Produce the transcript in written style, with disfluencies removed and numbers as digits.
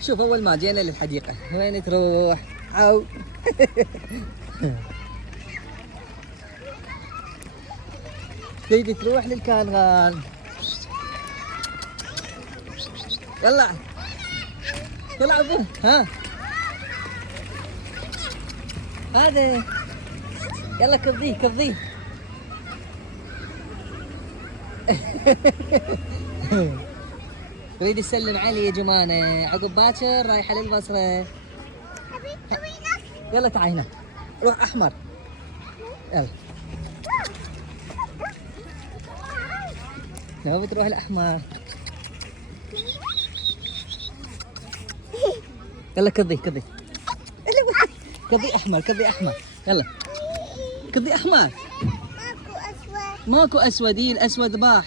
شوف اول ما جينا للحديقة وين تروح؟ عو تريد تروح للكانغان. يلا يلا ابوه ها هذا يلا كضيه كضيه. تريد تسلم علي يا جمانة عقب باكر رايحة للبصرة. يلا تعال هنا روح أحمر يلا. ناوي تروح الأحمر. يلا كضي كضي كضي أحمر كضي أحمر يلا كضي أحمر. ماكو أسود. ماكو أسود. الأسود باح.